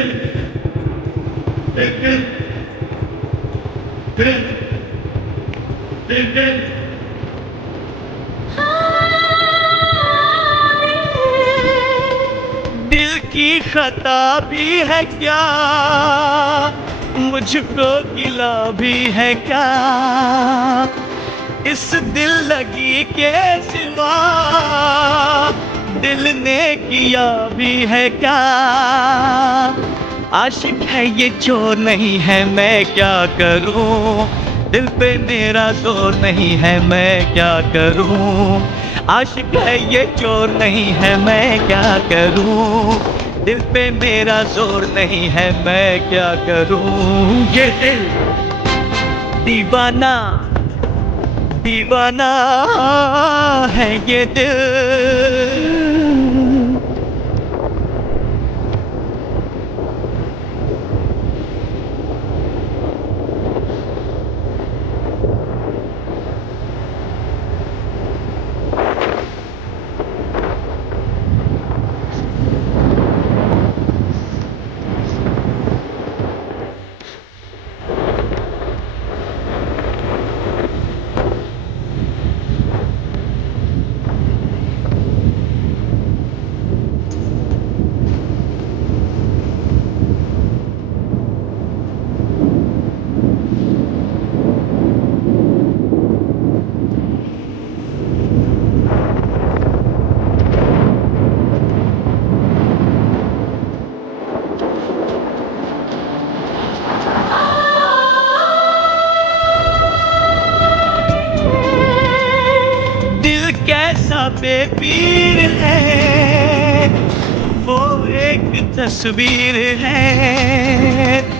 दिल दिल दिल दिल दिल दिल दिल की खता भी है क्या, मुझको गिला भी है क्या, इस दिल लगी के सिवा दिल ने किया भी है क्या। आशिक है ये जो नहीं है मैं क्या करूं, दिल पे मेरा जोर नहीं है मैं क्या करूं। आशिक है ये जोर नहीं है मैं क्या करूं, दिल पे मेरा जोर नहीं है मैं क्या करूं। ये दिल दीवाना दीवाना है ये दिल। दिल कैसा बेपीर है, वो एक तस्वीर है।